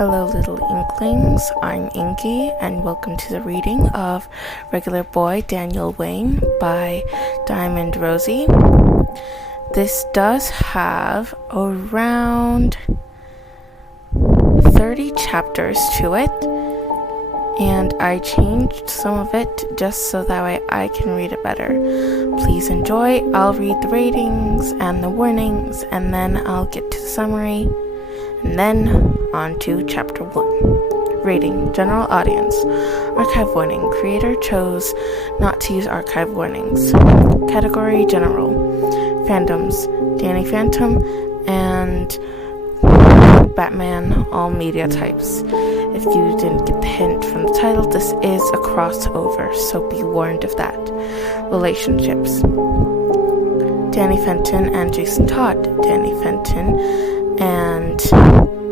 Hello little inklings, I'm Inky and welcome to the reading of Regular Boy Daniel Wayne by Diamond Rosie. This does have around 30 chapters to it, and I changed some of it just so that way I can read it better. Please enjoy. I'll read the ratings and the warnings, and then I'll get to the summary. And then on to chapter 1. Rating: General Audience. Archive warning. Creator chose not to use archive warnings. Category: General. Fandoms: Danny Phantom and Batman, all media types. If you didn't get the hint from the title, this is a crossover, so be warned of that. Relationships: Danny Fenton and Jason Todd. Danny Fenton and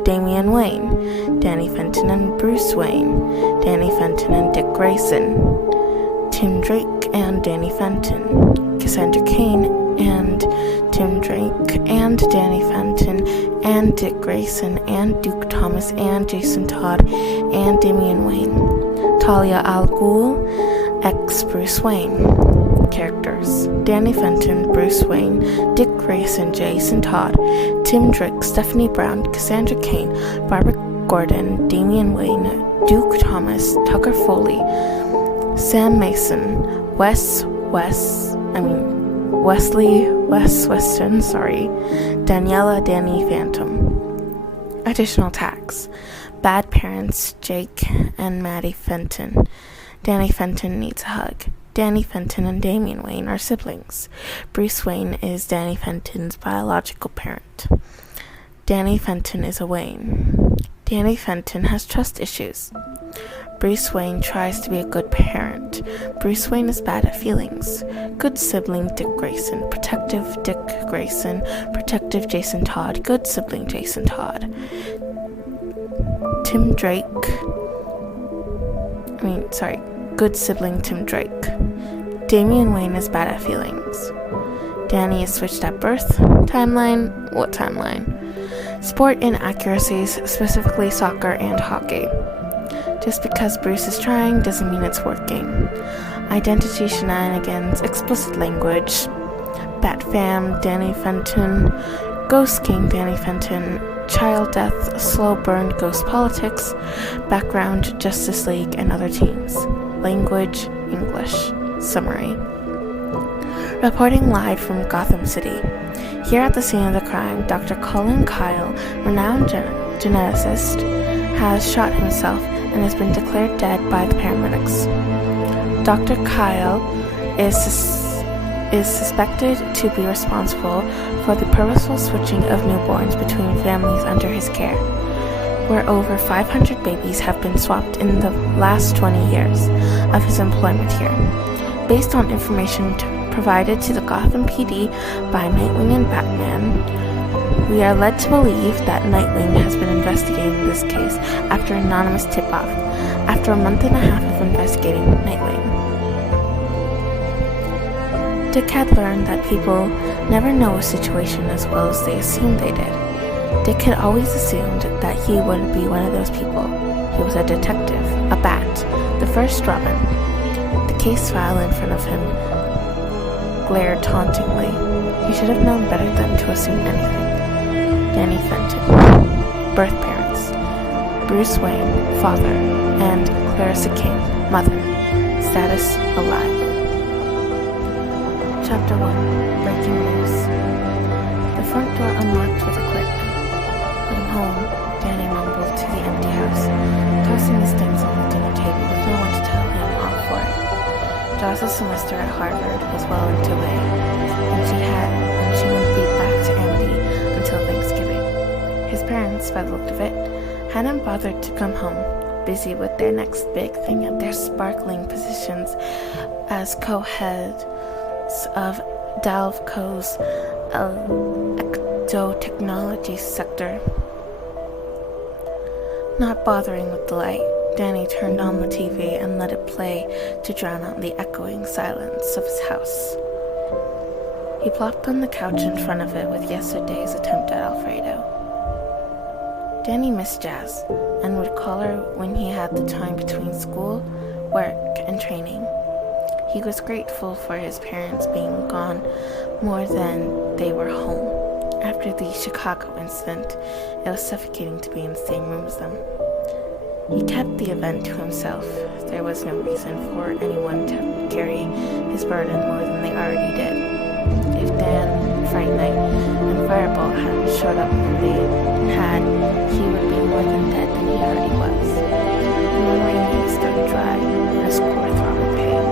Damian Wayne, Danny Fenton and Bruce Wayne, Danny Fenton and Dick Grayson, Tim Drake and Danny Fenton, Cassandra Cain and Tim Drake and Danny Fenton and Dick Grayson and Duke Thomas and Jason Todd and Damian Wayne, Talia al Ghul, ex-Bruce Wayne. Characters: Danny Fenton, Bruce Wayne, Dick Grayson, Jason Todd, Tim Drake, Stephanie Brown, Cassandra Cain, Barbara Gordon, Damian Wayne, Duke Thomas, Tucker Foley, Sam Mason, Wesley Weston, Daniela Danny Phantom. Additional tags: Bad Parents, Jake and Maddie Fenton. Danny Fenton needs a hug. Danny Fenton and Damian Wayne are siblings. Bruce Wayne is Danny Fenton's biological parent. Danny Fenton is a Wayne. Danny Fenton has trust issues. Bruce Wayne tries to be a good parent. Bruce Wayne is bad at feelings. Good sibling Dick Grayson. Protective Dick Grayson. Protective Jason Todd. Good sibling Jason Todd. Good sibling Tim Drake. Damian Wayne is bad at feelings. Danny is switched at birth. Timeline? What timeline? Sport inaccuracies, specifically soccer and hockey. Just because Bruce is trying doesn't mean it's working. Identity shenanigans, explicit language. Bat Fam, Danny Fenton. Ghost King, Danny Fenton. Child death, slow burn, ghost politics. Background, Justice League and other teams. Language: English. Summary. Reporting live from Gotham City. Here at the scene of the crime, Dr. Colin Kyle, renowned geneticist, has shot himself and has been declared dead by the paramedics. Dr. Kyle is suspected to be responsible for the purposeful switching of newborns between families under his care, where over 500 babies have been swapped in the last 20 years of his employment here. Based on information provided to the Gotham PD by Nightwing and Batman, we are led to believe that Nightwing has been investigating this case after an anonymous tip-off, after a month and a half of investigating Nightwing. Dick had learned that people never know a situation as well as they assume they did. Dick had always assumed that he would be one of those people. He was a detective, a bat, the first Robin. The case file in front of him glared tauntingly. He should have known better than to assume anything. Danny Fenton. Birth parents: Bruce Wayne, father, and Clarissa King, mother. Status: alive. Chapter 1. Breaking news. The front door unlocked with a click. When home, Danny mumbled to the empty house, tossing his things on the dinner table with no one to tell him off for it. Dawes' semester at Harvard was well underway, and she wouldn't be back to Amity until Thanksgiving. His parents, by the look of it, hadn't bothered to come home, busy with their next big thing and their sparkling positions as co-heads of Dalvco's ectotechnology sector. Not bothering with the light, Danny turned on the TV and let it play to drown out the echoing silence of his house. He plopped on the couch in front of it with yesterday's attempt at Alfredo. Danny missed Jazz and would call her when he had the time between school, work, and training. He was grateful for his parents being gone more than they were home. After the Chicago incident, it was suffocating to be in the same room as them. He kept the event to himself. There was no reason for anyone to carry his burden more than they already did. If Dan, Fright Night, and Fireball hadn't showed up when they had, he would be more than dead than he already was. The memory made his throat dry and his core throb in pain.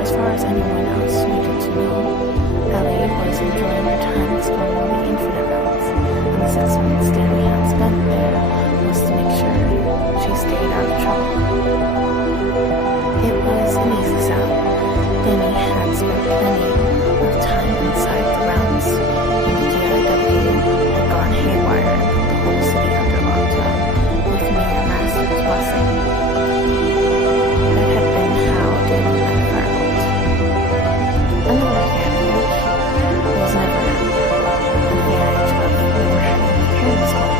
As far as anyone else needed to know, Ellie was enjoying her time exploring the infinite realms, and the 6 months Danny had spent there was to make sure she stayed out of trouble. It was an easy sell. Danny had spent plenty of time inside the realms, and the GIW had gone haywire and put the whole city under lockdown, with Mayor Master's blessing. That had been how Danny met Fargold. Another advantage was never an advantage of never having a parents' home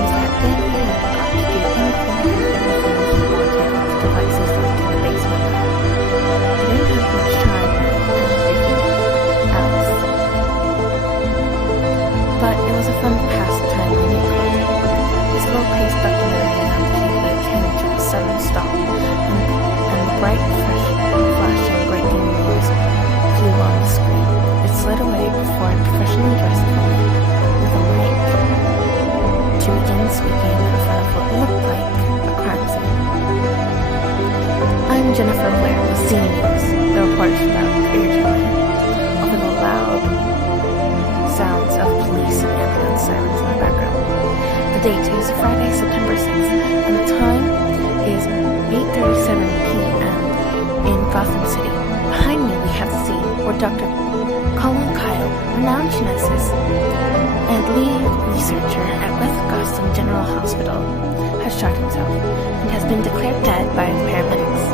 was that Danny had got to do anything and everything he wanted with the devices left in the basement. He didn't have much time for everything else. But it was a fun pastime when he could. The slow-paced documentary on TV came to a sudden stop, and the bright, flashing breaking news flew on the screen. It slid away before a professionally dressed woman with a mic to begin speaking in front of what looked like a crime scene. I'm Jennifer Blair with Z News. The reporter stood out urgently over the loud sounds of police and ambulance sirens in the background. The date is Friday, September 6th, and the time is 8:37 p.m. in Gotham City. Behind me, we have the scene where Dr. Colin Kyle, renowned geneticist and lead researcher at West Gotham General Hospital, has shot himself and has been declared dead by the paramedics.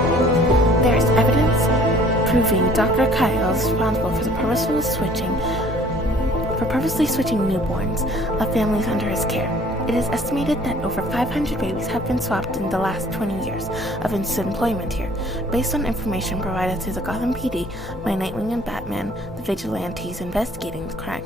There is evidence proving Dr. Kyle is responsible for the purposely switching newborns of families under his care. It is estimated that over 500 babies have been swapped in the last 20 years of his employment here, based on information provided to the Gotham PD by Nightwing and Batman, the vigilantes investigating the crime.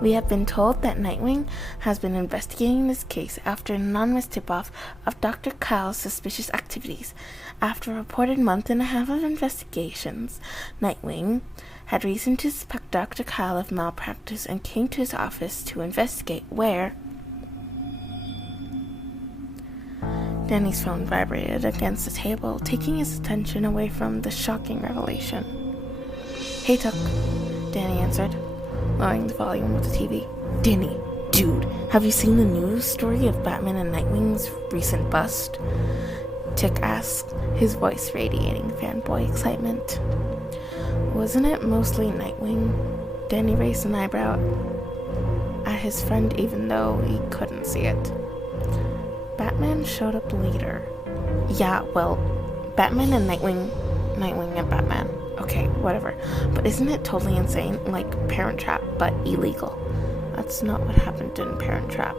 We have been told that Nightwing has been investigating this case after an anonymous tip-off of Dr. Kyle's suspicious activities. After a reported month and a half of investigations, Nightwing had reason to suspect Dr. Kyle of malpractice and came to his office to investigate, where Danny's phone vibrated against the table, taking his attention away from the shocking revelation. "Hey, Tuck," Danny answered, lowering the volume of the TV. "Danny, dude, have you seen the news story of Batman and Nightwing's recent bust?" Tick asked, his voice radiating fanboy excitement. "Wasn't it mostly Nightwing?" Danny raised an eyebrow at his friend even though he couldn't see it. "Batman showed up later." "Yeah, well, Batman and Nightwing and Batman. Okay, whatever. But isn't it totally insane? Like Parent Trap, but illegal." "That's not what happened in Parent Trap,"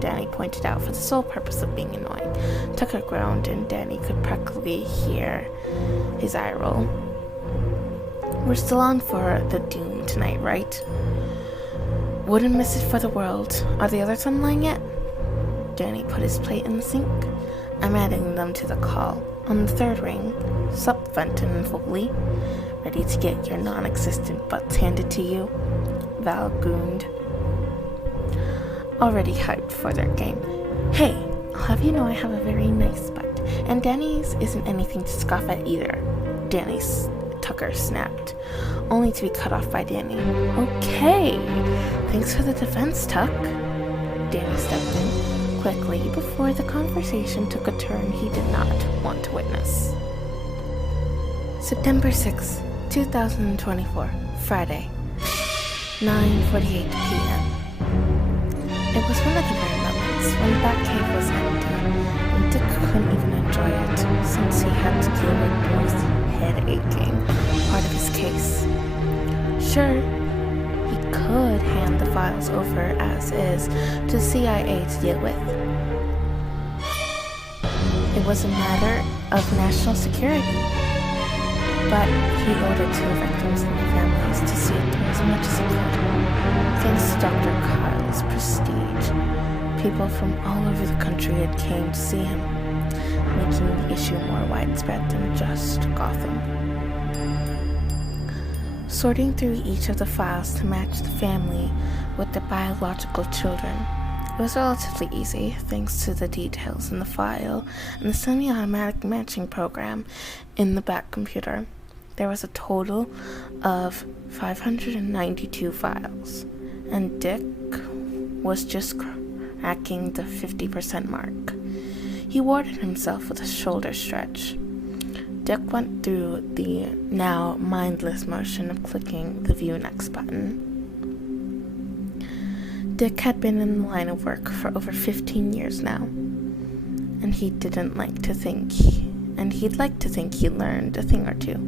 Danny pointed out for the sole purpose of being annoying. Tucker groaned and Danny could practically hear his eye roll. "We're still on for the Doom tonight, right?" "Wouldn't miss it for the world. Are the others online yet?" Danny put his plate in the sink. "I'm adding them to the call. On the third ring, sup, Fenton and Foley. Ready to get your non-existent butts handed to you?" Val gooned. Already hyped for their game. "Hey, I'll have you know I have a very nice butt, and Danny's isn't anything to scoff at either." Tucker snapped, only to be cut off by Danny. "Okay, thanks for the defense, Tuck." Danny stepped in quickly before the conversation took a turn he did not want to witness. September 6, 2024, Friday, 9:48 p.m. It was one of the rare moments when the Batcave was empty, and Dick couldn't even enjoy it since he had to deal with Boy's head aching part of his case. Sure, he could hand the files over as is to the CIA to deal with, It was a matter of national security. But he owed it to the victims and their families to see it through as much as he could. Thanks to Dr. Kyle's prestige, people from all over the country had came to see him, making the issue more widespread than just Gotham. Sorting through each of the files to match the family with their biological children, it was relatively easy, thanks to the details in the file and the semi-automatic matching program in the back computer. There was a total of 592 files, and Dick was just cracking the 50% mark. He rewarded himself with a shoulder stretch. Dick went through the now mindless motion of clicking the View Next button. Dick had been in the line of work for over 15 years now, and he'd like to think he learned a thing or two.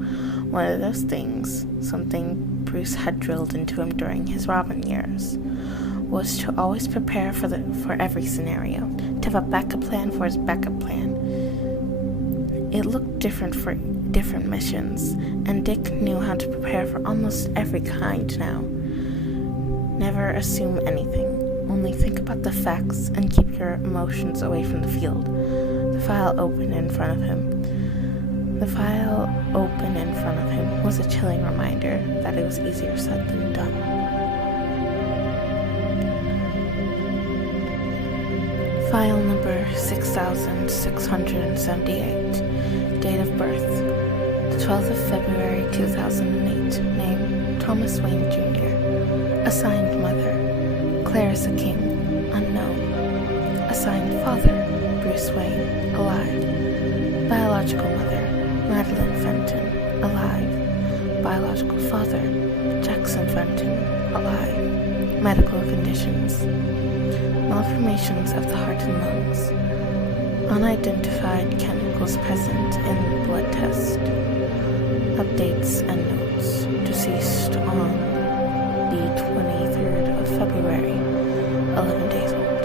One of those things, something Bruce had drilled into him during his Robin years, was to always prepare for every scenario, to have a backup plan for his backup plan. It looked different for different missions, and Dick knew how to prepare for almost every kind now. Never assume anything. Only think about the facts and keep your emotions away from the field. The file open in front of him was a chilling reminder that it was easier said than done. File number 6678. Date of birth, the 12th of February 2008. Name, Thomas Wayne Jr. Assigned mother, Clarissa King, unknown. Assigned father, Bruce Wayne, alive. Biological mother, Madeline Fenton, alive. Biological father, Jackson Fenton, alive. Medical conditions, malformations of the heart and lungs. Unidentified chemicals present in blood test. Updates and notes. Deceased on the 23rd of February, 11 days old.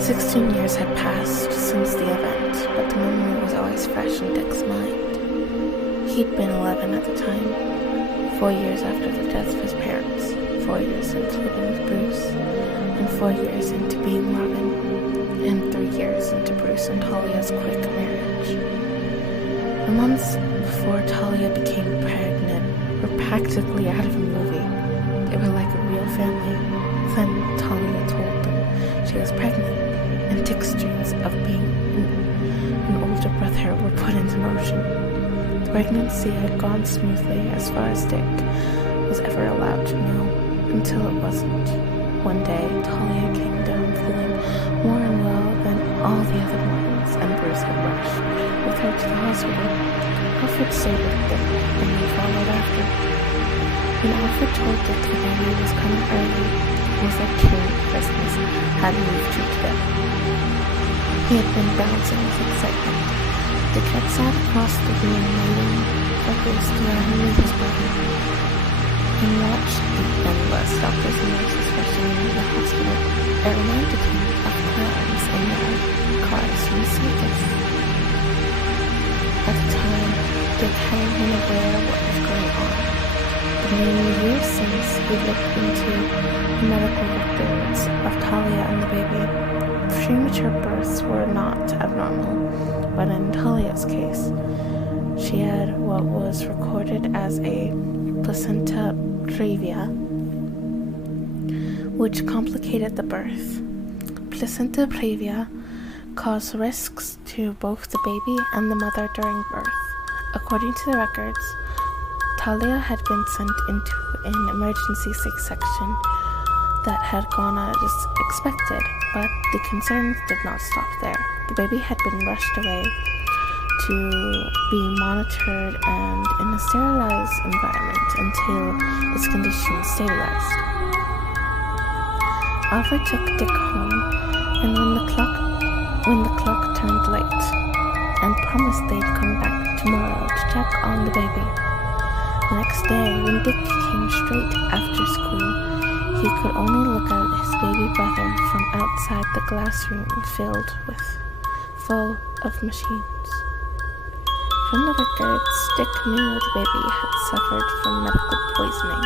16 years had passed since the event, but the memory was always fresh in Dick's mind. He'd been 11 at the time, 4 years after the death of his parents, 4 years into living with Bruce, and 4 years into being Robin, and 3 years into Bruce and Talia's quick marriage. The months before Talia became pregnant were practically out of a movie. They were like a real family. Then Talia told them she was pregnant, and Dick's dreams of being an older brother were put into motion. The pregnancy had gone smoothly as far as Dick was ever allowed to know, until it wasn't. One day, Talia came down feeling more unwell than all the other mornings, and Bruce had rushed with her to the hospital. Alfred stayed with Dick, and they followed after. When Alfred told Dick the baby was coming early, it was like killing Christmas had moved to Tibet. He had been bouncing with excitement. Dick had sat across the room waiting for Bruce to let him meet his brother, and watched the endless doctors and nurses rushing into the hospital. It reminded him of clowns in their cars from the circus. At the time, Dick hadn't been aware of what was going on. But in the years since, he looked into the medical records of Talia and the baby. Premature births were not abnormal, but in Talia's case, she had what was recorded as a placenta previa, which complicated the birth. Placenta previa caused risks to both the baby and the mother during birth. According to the records, Talia had been sent into an emergency C-section that had gone as expected, but the concerns did not stop there. The baby had been rushed away to be monitored and in a sterilized environment until its condition stabilized. Alfred took Dick home, and when the clock turned late, and promised they'd come back tomorrow to check on the baby. The next day, when Dick came straight after school, he could only look at his baby brother from outside the glass room filled with full of machines. From the records, Dick knew the baby had suffered from medical poisoning,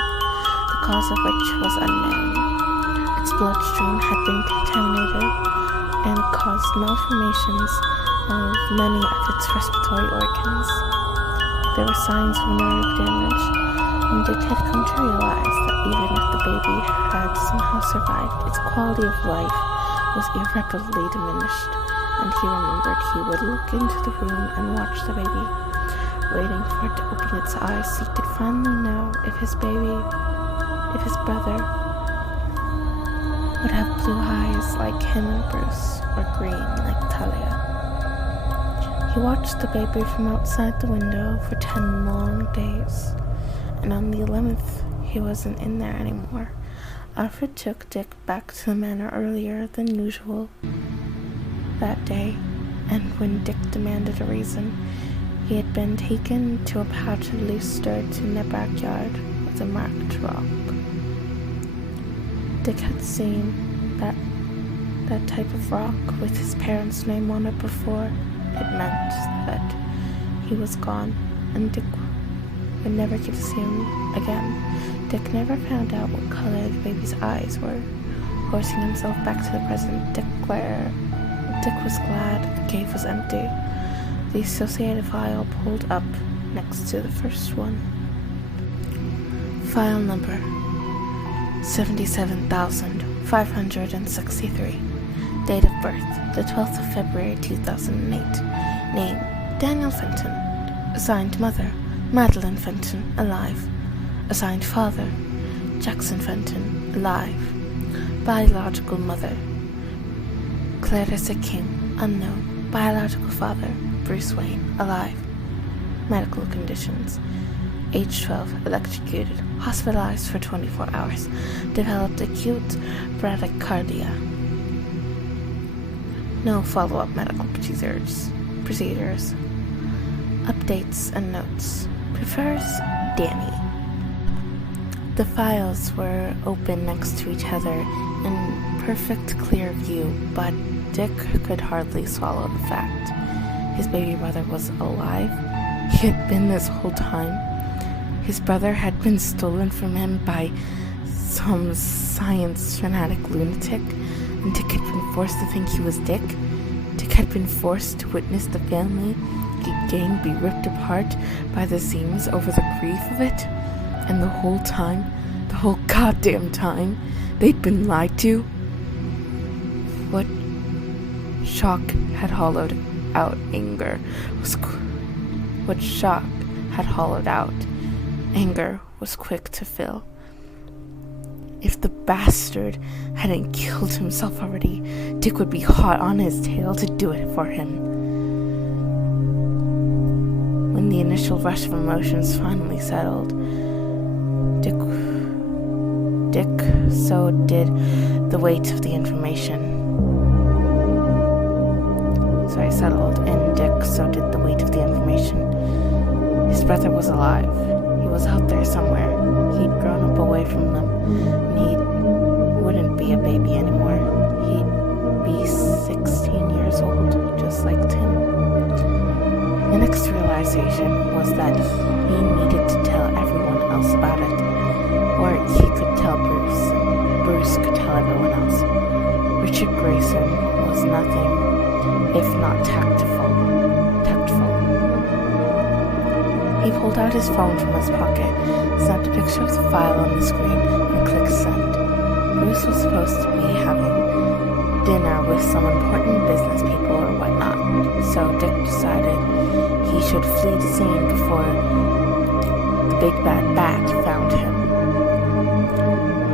the cause of which was unknown. Its bloodstream had been contaminated and caused malformations of many of its respiratory organs. There were signs of nerve damage, and Dick had come to realize that even if the baby had somehow survived, its quality of life was irreparably diminished, and he remembered he would look into the room and watch the baby, waiting for it to open its eyes so he could finally know if his brother would have blue eyes like him and Bruce, or green like Talia. He watched the baby from outside the window for 10 long days, and on the 11th, he wasn't in there anymore. Alfred took Dick back to the manor earlier than usual that day, and when Dick demanded a reason, he had been taken to a patch of loose dirt in their backyard with a marked rock. Dick had seen that type of rock with his parents' name on it before. It meant that he was gone, and Dick would never get to see him again. Dick never found out what color the baby's eyes were. Forcing himself back to the present, Dick was glad the cave was empty. The associated file pulled up next to the first one. File number 77,563. Date of birth, the 12th of February 2008. Name, Daniel Fenton. Assigned mother, Madeline Fenton, alive. Assigned father, Jackson Fenton, alive. Biological mother, Clarissa King, unknown. Biological father, Bruce Wayne, alive. Medical conditions: age 12, electrocuted, hospitalized for 24 hours, developed acute bradycardia. No follow-up medical procedures. Updates and notes. Prefers Danny. The files were open next to each other in perfect clear view, but Dick could hardly swallow the fact his baby brother was alive. He had been this whole time. His brother had been stolen from him by some science fanatic lunatic, and Dick had been forced to think he was Dick. Dick had been forced to witness the family gang be ripped apart by the seams over the grief of it, and the whole goddamn time, they'd been lied to. What shock had hollowed out anger was quick to fill. If the bastard hadn't killed himself already, Dick would be hot on his tail to do it for him. When the initial rush of emotions finally settled, Dick so did the weight of the information. His brother was alive. He was out there somewhere. He'd grown up away from them, and he wouldn't be a baby anymore. He'd be 16 years old, just like Tim. The next realization was that he needed to tell everyone else about it, or he could tell Bruce, and Bruce could tell everyone else. Richard Grayson was nothing if not tactful. He pulled out his phone from his pocket, snapped a picture of the file on the screen, and clicked send. Bruce was supposed to be having dinner with some important business people or whatnot, so Dick decided he should flee the scene before the big bad bat found him.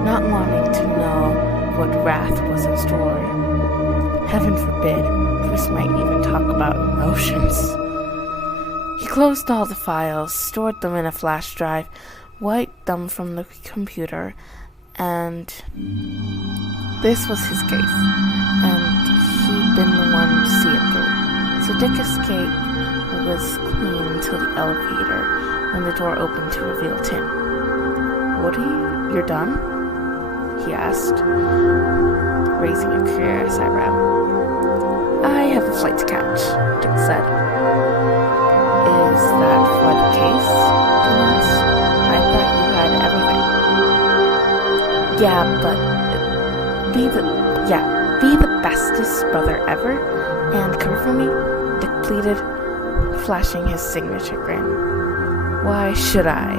Not wanting to know what wrath was in store, heaven forbid, Bruce might even talk about emotions. He closed all the files, stored them in a flash drive, wiped them from the computer, and this was his case, and he'd been the one to see it through. So Dick escaped and was clean until the elevator, when the door opened to reveal Tim. "Woody, you're done?" he asked, raising a curious eyebrow. I have a flight to catch, Dick said. Is that for the case? Tim asked. I thought you had everything. Yeah, but be the bestest brother ever and cover for me, Dick pleaded, flashing his signature grin. Why should I?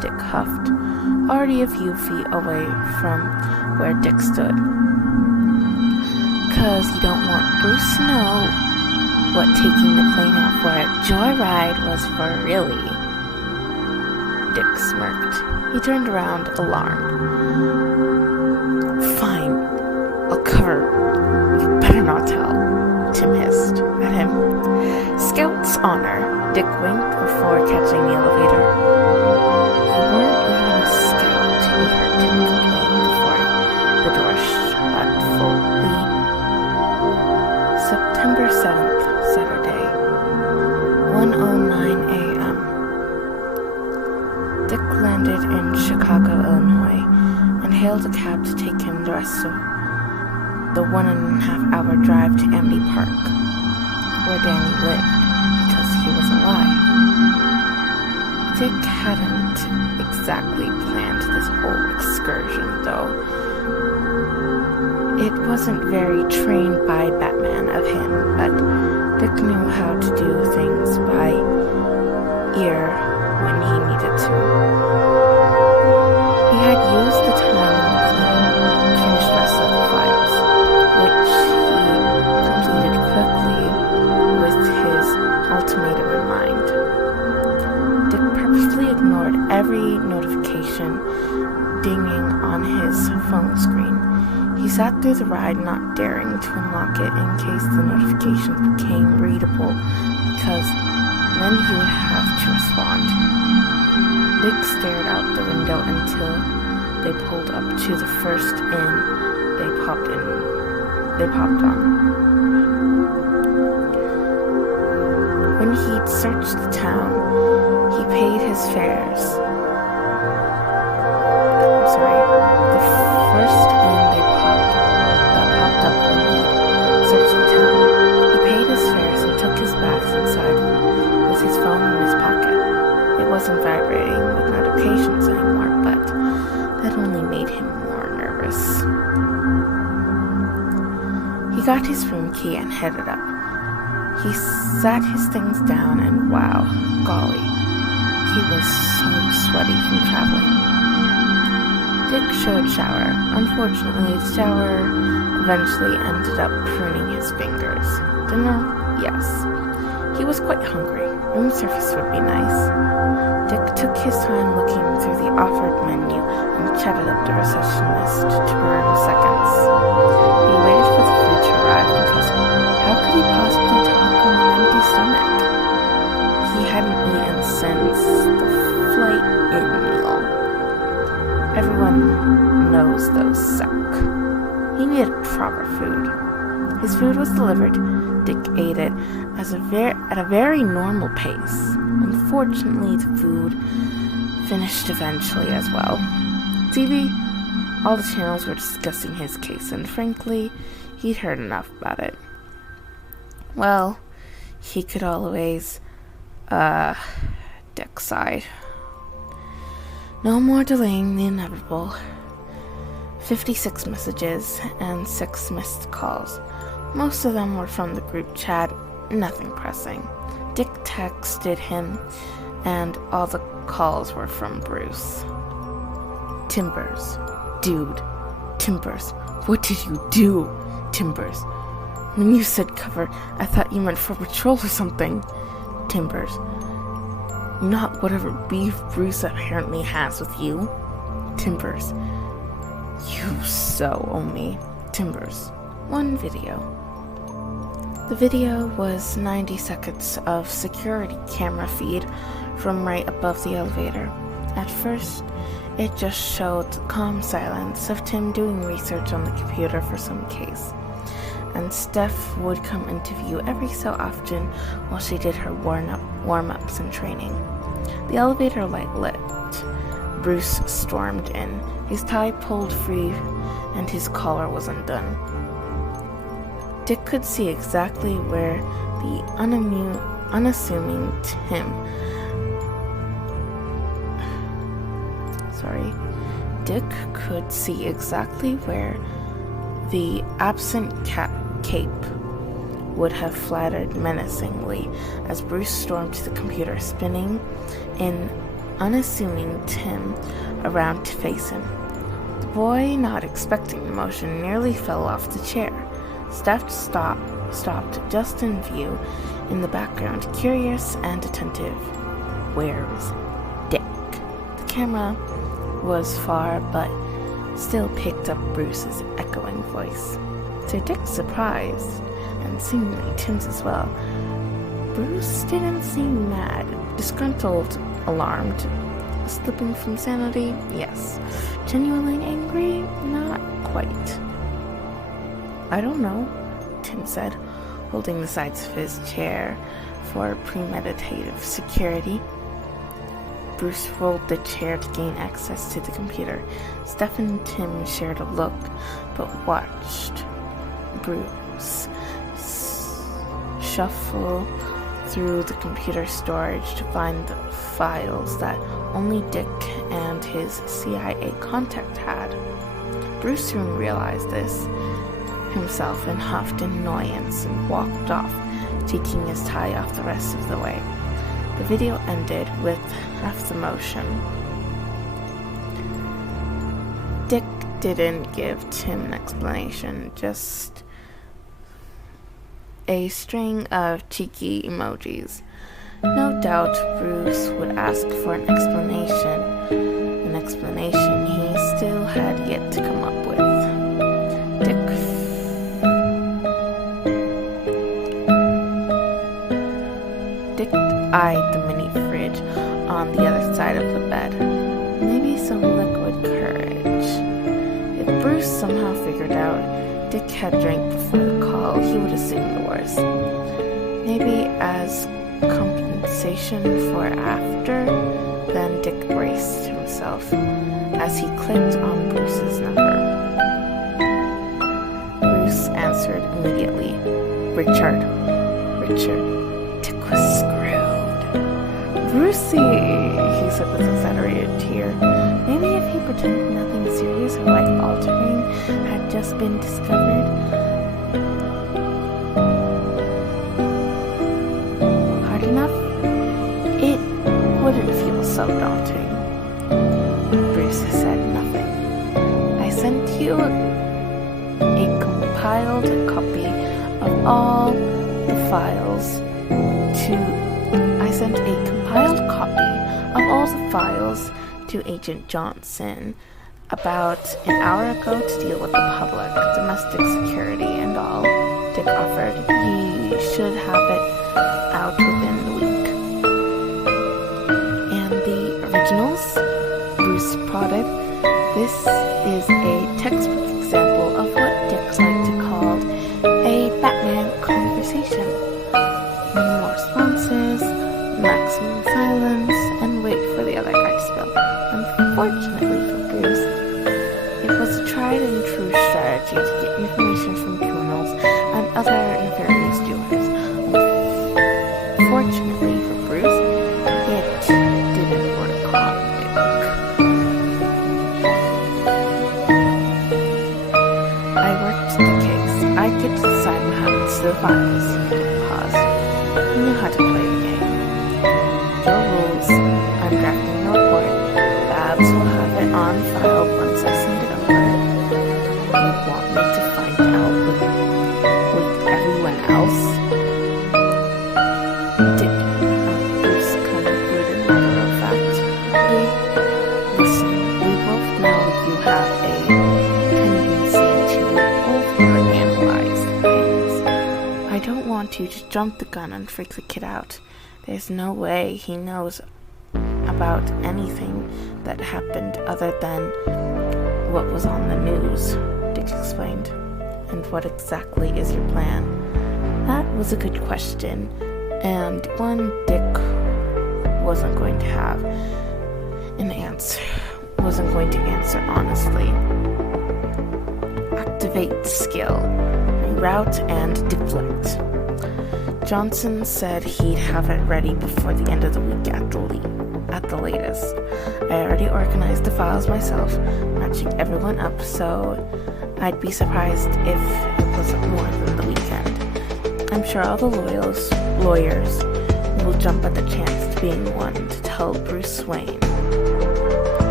Dick huffed, already a few feet away from where Dick stood. 'Cause you don't want Bruce to know what taking the plane out for a joyride was for, really. Dick smirked. He turned around, alarmed. Fine, I'll cover. You better not tell, Tim hissed at him. Scout's honor, Dick winked before catching the elevator. You weren't even a scout, he heard Tim complain before the door shut fully. September 7th, Saturday, 1:09 a.m. Dick landed in Chicago, Illinois, and hailed a cab to take him the rest of the 1.5-hour drive to Amity Park, where Danny lived, because he was alive. Dick hadn't exactly planned this whole excursion, though. It wasn't very trained by Batman of him, but Dick knew how to do things by ear when he needed to. He had used the time in the plane to finish the rest of the files, which he completed quickly with his ultimatum in mind. Dick purposely ignored every notification dinging on his phone screen. He sat through the ride, not daring to unlock it in case the notifications became readable, because then he would have to respond. Dick stared out the window until they pulled up to the first inn they popped on. When he'd searched the town, he paid his fares. The first inn that popped up when he'd searched the town. He paid his fares and took his bags inside with his phone in his pocket. It wasn't vibrating with notifications anymore, but that only made him more nervous. He got his room key and headed up. He sat his things down and wow, golly, he was so sweaty from traveling. Dick should shower. Unfortunately, the shower eventually ended up pruning his fingers. Dinner? Yes. He was quite hungry. Room service would be nice. Dick took his time looking through the offered menu and chatted up the receptionist to burn seconds. He waited for the food to arrive because how could he possibly talk on an empty stomach? He hadn't eaten since the flight-in meal. Everyone knows those suck. He needed proper food. His food was delivered. Dick ate it at a very normal pace. Unfortunately, the food finished eventually as well. TV, all the channels were discussing his case, and frankly, he'd heard enough about it. Well, he could always, Dick sighed. No more delaying the inevitable. 56 messages and 6 missed calls. Most of them were from the group chat, nothing pressing. Dick texted him, and all the calls were from Bruce. Timbers. Dude. Timbers. What did you do? Timbers. When you said cover, I thought you meant for patrol or something. Timbers. Not whatever beef Bruce apparently has with you. Timbers. You so owe me. Timbers. One video. The video was 90 seconds of security camera feed from right above the elevator. At first, it just showed the calm silence of Tim doing research on the computer for some case. And Steph would come into view every so often while she did her warm-ups and training. The elevator light lit. Bruce stormed in, his tie pulled free, and his collar was undone. Dick could see exactly where the unassuming Tim... Dick could see exactly where the absent cape would have flattered menacingly as Bruce stormed to the computer, spinning in unassuming Tim around to face him. The boy, not expecting the motion, nearly fell off the chair. Steph stopped just in view in the background, curious and attentive. Where's Dick? The camera was far, but still picked up Bruce's echoing voice. To Dick's surprise, and seemingly Tim's as well, Bruce didn't seem mad, disgruntled, alarmed, slipping from sanity, yes. Genuinely angry, not quite. I don't know, Tim said, holding the sides of his chair for premeditative security. Bruce rolled the chair to gain access to the computer. Steph and Tim shared a look, but watched Bruce shuffle through the computer storage to find the files that only Dick and his CIA contact had. Bruce soon realized this himself and huffed in annoyance and walked off, taking his tie off the rest of the way. The video ended with half the motion. Dick didn't give Tim an explanation, just a string of cheeky emojis. No doubt Bruce would ask for an explanation he still had yet to come up with. Dick eyed the mini fridge on the other side of the bed. Maybe some liquid courage. If Bruce somehow figured out Dick had drank before the call, he would assume the worst. Maybe as compensation for after. Then Dick braced himself as he clicked on Bruce's number. Bruce answered immediately. Richard. Dick was screwed. Brucey, he said with a exaggerated tear. Maybe if he pretended nothing serious or life-altering had just been discovered. Hard enough? It wouldn't feel so daunting. Bruce said nothing. I sent you a compiled copy of all the files to Agent Johnson about an hour ago to deal with the public, domestic security and all. Dick offered. He should have it out within the week. And the originals? Bruce prodded. This is a textbook example of what Dick liked to call a Batman conversation. Minimal responses, maximum silence, and wait for the other guy to spill. Unfortunately for Bruce, it was a tried and true strategy to get information from criminals and other nefarious doers. Unfortunately for Bruce, it didn't work on Dick. I worked the case. I get to decide what happens to the files. Dick paused. He knew how to play the game. Your rules. I'm drafting the report. Babs will have it on file once I send it over. You want me to find out with everyone else? Bruce concluded matter-of-factly. Listen, we both know you have a tendency to overanalyze things. I don't want you to jump the gun and freak the kid out. There's no way he knows about anything that happened other than what was on the news, Dick explained. And what exactly is your plan? That was a good question, and one Dick wasn't going to answer honestly. Activate the skill. route and deflect. Johnson said he'd have it ready before the end of the week at the latest. I already organized the files myself, matching everyone up, so I'd be surprised if it was more than the weekend. I'm sure all the lawyers will jump at the chance to being one to tell Bruce Wayne.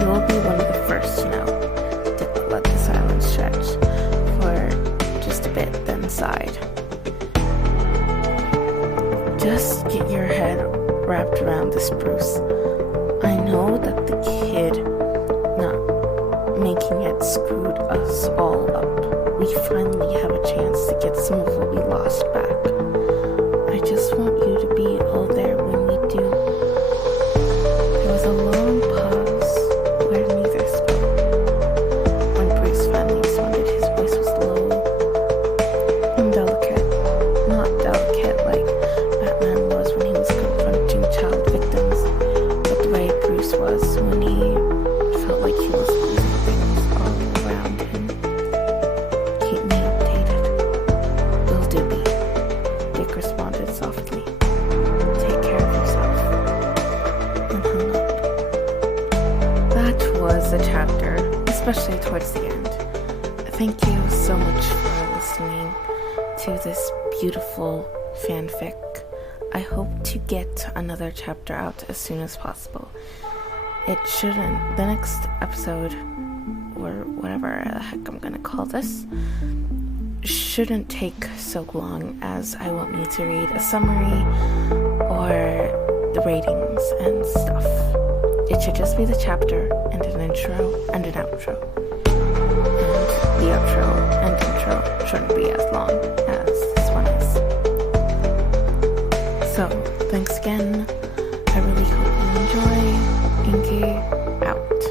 You will be one of the first to know. Dick let the silence stretch for just a bit, then sighed. Just get your head wrapped around this, Bruce. I know that the kid not making it screwed us all up. We finally have a chance to get some of what we lost back. I just want you to be all there when we do. There was a long pause where neither spoke. When Bruce finally responded, his voice was low and delicate. Not delicate like Batman was when he was confronting child victims, but the way Bruce was when he felt like he was losing things all around him. Keep me updated. Will do, be. Dick responded softly. Take care of yourself. And hung up. That was the chapter, especially towards the end. Thank you so much for listening to this beautiful fanfic. I hope to get another chapter out as soon as possible. It shouldn't, the next episode, or whatever the heck I'm gonna call this, shouldn't take so long, as I won't need to read a summary or the ratings and stuff. It should just be the chapter and an intro and an outro. And the outro and intro shouldn't be as long as this one is. So, thanks again. I really hope you enjoy. Inky out.